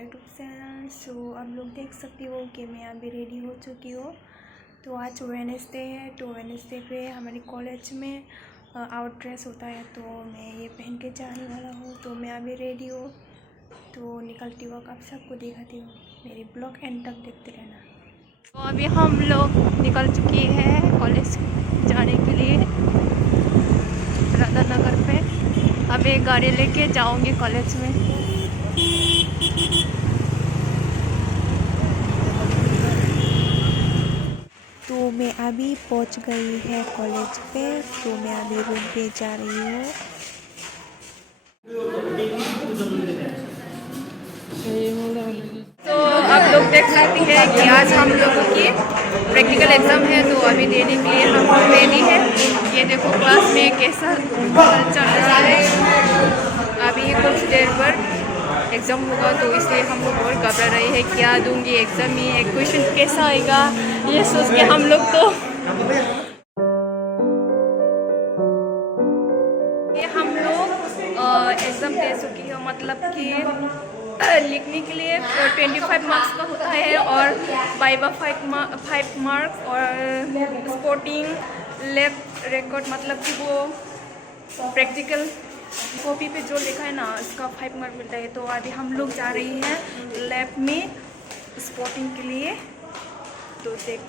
YouTube channel. सो आप लोग देख सकते हो कि मैं अभी रेडी हो चुकी हूँ। तो आज वेडनेसडे है, तो वेडनेसडे पे हमारे कॉलेज में आउट ड्रेस होता है, तो मैं ये पहन के जाने वाला हूँ। तो मैं अभी रेडी हूँ, तो निकलती वक्त आप सबको दिखाती हूँ। मेरी ब्लॉग एंड तक देखते रहना। तो अभी हम लोग निकल चुके हैं कॉलेज जाने के लिए राधा नगर पे। अभी गाड़ी लेके जाऊंगी कॉलेज में। तो मैं अभी पहुंच गई है कॉलेज पे, तो मैं अभी रूम पे जा रही हूँ। तो आप लोग देख सकते हैं कि आज हम लोगों की प्रैक्टिकल एग्ज़ाम है, तो अभी देने के लिए हम लोग रेडी है। ये देखो क्लास में कैसा चल रहा है। अभी कुछ देर पर एग्ज़ाम होगा, तो इसलिए हम लोग बहुत घबरा रहे हैं क्या दूंगी एग्ज़ाम में, क्वेश्चन कैसा आएगा ये सोच के हम लोग तो एग्ज़ाम दे चुकी है। मतलब कि लिखने के लिए 25 मार्क्स का होता है और वाइवा 5 मार्क्स और स्पोर्टिंग लैब रिकॉर्ड, मतलब कि वो प्रैक्टिकल कॉपी पे जो लिखा है ना उसका 5 मार्क मिलता है। तो अभी हम लोग जा रही हैं लैब में स्पोर्टिंग के लिए, तो देख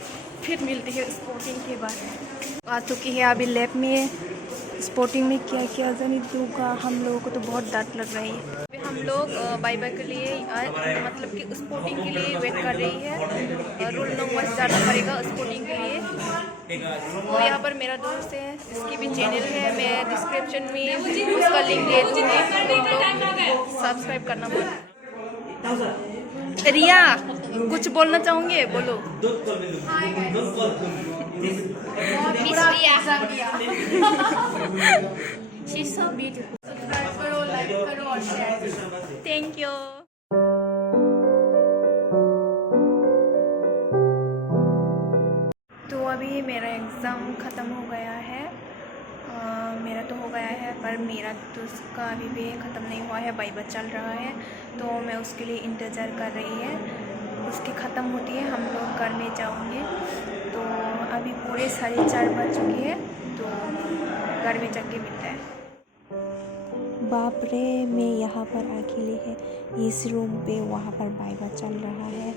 फिर मिलती है स्पोर्टिंग के बाद। आ चुकी है अभी लैब में। स्पोर्टिंग में क्या क्या गणित दूंगा, हम लोगों को तो बहुत डांट लग रही है। अभी हम लोग बाइबा के लिए मतलब कि स्पोर्टिंग के लिए वेट कर रही है। रोल नंबर जाना पड़ेगा स्पोर्टिंग के लिए। तो यहाँ पर मेरा दोस्त है, इसकी भी चैनल है, मैं डिस्क्रिप्शन में उसका लिंक दे दूँगी, तुम लोग सब्सक्राइब करना मत। रिया कुछ बोलना चाहोगे, बोलो। Miss Ria. She's so beautiful. Subscribe करो, like करो और share करो. Thank you. तो अभी मेरा एग्ज़ाम ख़त्म हो गया है। मेरा तो हो गया है, पर मेरा तो उसका अभी भी ख़त्म नहीं हुआ है, वाइवा चल रहा है। तो मैं उसके लिए इंतज़ार कर रही है, उसकी ख़त्म होती है हम लोग घर में जाऊँगे। तो अभी पूरे 4:30 बज चुकी है, तो घर में जाके मिलता है। बाप रे, मैं यहाँ पर अकेली है इस रूम पे, वहाँ पर वाइवा चल रहा है।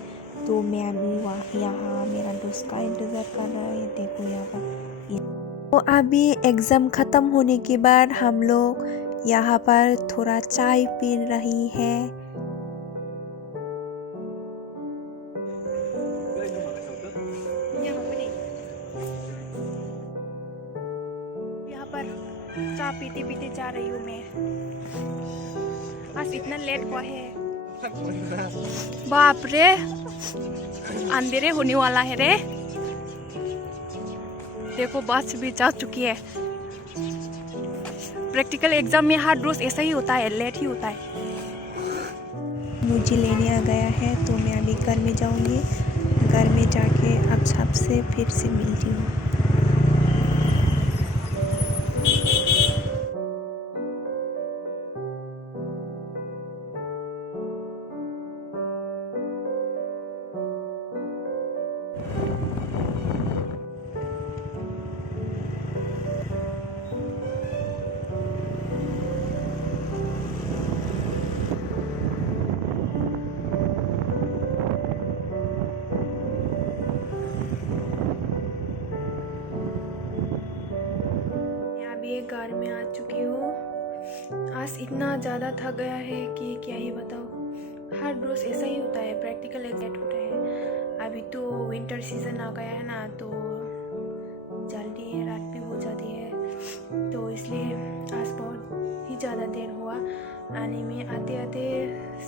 तो मैं अभी यहाँ मेरा दोस्त का इंतज़ार कर रहा है। देखो यहाँ पर। तो अभी एग्ज़ाम ख़त्म होने के बाद हम लोग यहाँ पर थोड़ा चाय पी रही है। यहाँ पर चाय पीते पीते जा रही हूँ मैं। आज इतना लेट हुआ है, बाप रे, अंधेरे होने वाला है रे। देखो बस भी जा चुकी है। प्रैक्टिकल एग्जाम में हर रोज ऐसा ही होता है, लेट ही होता है। मुझे लेने आ गया है, तो मैं अभी घर में जाऊंगी। घर में जाके आप सबसे फिर से मिलती हूँ। अभी घर में आ चुकी हूँ। आज इतना ज़्यादा थक गया है कि क्या ही बताऊँ। हर रोज़ ऐसा ही होता है, प्रैक्टिकल एग्जाम होता है। अभी तो विंटर सीजन आ गया है ना, तो जल्दी रात भी हो जाती है, तो इसलिए आज बहुत ही ज़्यादा देर हुआ आने में। आते आते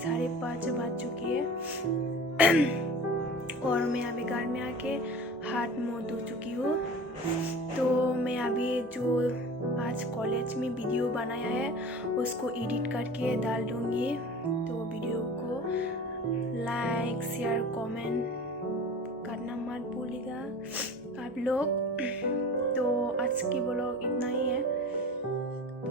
5:30 बज चुकी है। और मैं अभी घर में आके हाथ मुँह धो चुकी हूँ। तो मैं अभी जो आज कॉलेज में वीडियो बनाया है उसको एडिट करके डाल दूँगी। तो वीडियो को लाइक शेयर कमेंट करना मत भूलिएगा आप लोग। तो आज की ब्लॉग इतना ही है, तो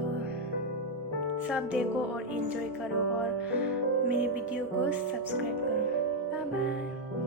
सब देखो और एंजॉय करो और मेरी वीडियो को सब्सक्राइब करो। Bye bye.